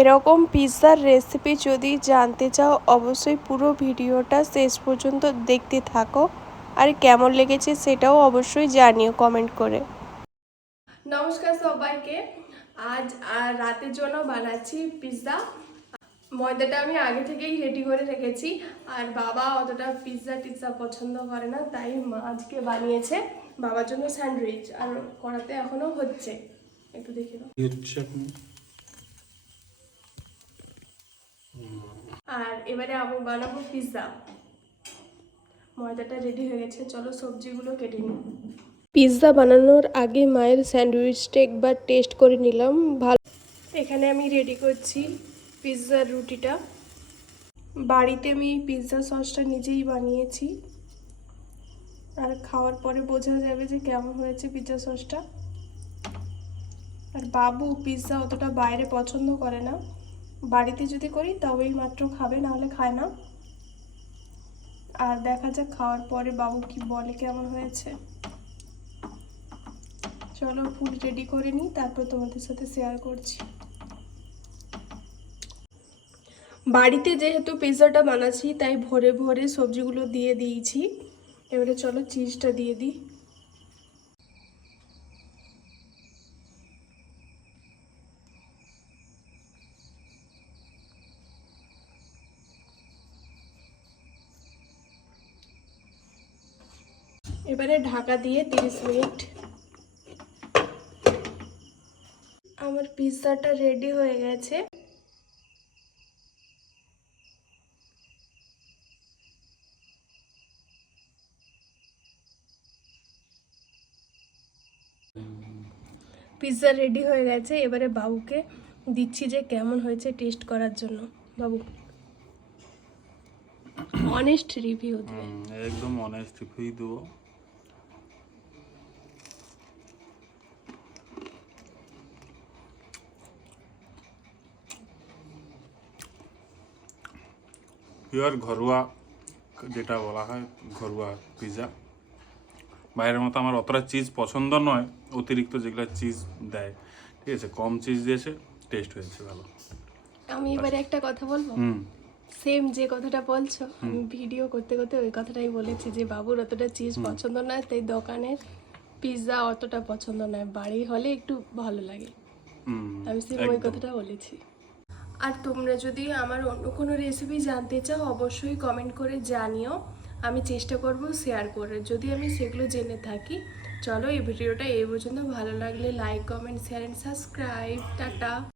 এরকম পিৎজার রেসিপি যদি জানতে চাও অবশ্যই পুরো ভিডিওটা শেষ পর্যন্ত দেখতে থাকো আর কেমন লেগেছে সেটাও অবশ্যই জানিও কমেন্ট করে। নমস্কার সবাইকে। আজ রাতের জন্য বানাচ্ছি পিৎজা। ময়দাটা আমি আগে থেকেই রেডি করে রেখেছি, আর বাবা অতটা পিৎজা পছন্দ করে না, তাই মা আজকে বানিয়েছে বাবার জন্য স্যান্ডউইচ। আর করাতে এখনো হচ্ছে, একটু দেখে দাও। আর এবারে আমি বানাবো পিৎজা। ময়দাটা রেডি হয়ে গেছে, চলো সবজিগুলো কেটে নিই। পিৎজা বানানোর আগে মায়ের স্যান্ডউইচটা একবার টেস্ট করে নিলাম, ভালো। এখানে আমি রেডি করছি পিৎজার রুটিটা। বাড়িতে আমি পিৎজা সসটা নিজেই বানিয়েছি, আর খাওয়ার পরে বোঝা যাবে যে কেমন হয়েছে পিৎজা সসটা। আর বাবু পিৎজা অতটা বাইরে পছন্দ করে না, বাড়িতে যদি করি তবেই মাত্র খাবে, নাহলে খায় না। আর দেখা যাক খাওয়ার পরে বাবু কি বলে কেমন হয়েছে। চলো ফুল রেডি করে নিই, তারপর তোমাদের সাথে শেয়ার করছি। বাড়িতে যেহেতু পিৎজাটা বানাচ্ছি তাই ভরে ভরে সবজিগুলো দিয়ে দিয়েছি। এবারে চলো চিজটা দিয়ে দিই। এবারে ঢাকা দিয়ে 30 মিনিট। আমার পিৎজাটা রেডি হয়ে গেছে। পিৎজা রেডি হয়ে গেছে, এবারে বাবুকে দিচ্ছি যে কেমন হয়েছে টেস্ট করার জন্য। বাবু অনেস্ট রিভিউ দেবে। একদম অনেস্ট রিভিউ দেবো। পিওর ঘরোয়া, যেটা বলা হয় ঘরোয়া পিৎজা। বাইরের মতো আমার অতটা চিজ পছন্দ নয়, অতিরিক্ত যেগুলো চিজ দেয়, ঠিক আছে, কম চিজ দিয়েছে, টেস্ট হয়েছে ভালো। আমি এবারে একটা কথা বলবো। সেম যে কথাটা বলছো, আমি ভিডিও করতে করতে ওই কথাটাই বলেছি যে বাবুর অতটা চিজ পছন্দ নয়, তাই দোকানের পিৎজা অতটা পছন্দ নয়, বাড়ি হলে একটু ভালো লাগে। আমি সেম ওই কথাটা বলেছি। আর তোমরা যদি আমার অন্য কোনো রেসিপি জানতে চাও অবশ্যই কমেন্ট করে জানিও, আমি চেষ্টা করব শেয়ার করে, যদি আমি সেগুলো জেনে থাকি। চলো এই ভিডিওটা এই পর্যন্ত, ভালো লাগলে like comment share and subscribe. Tata.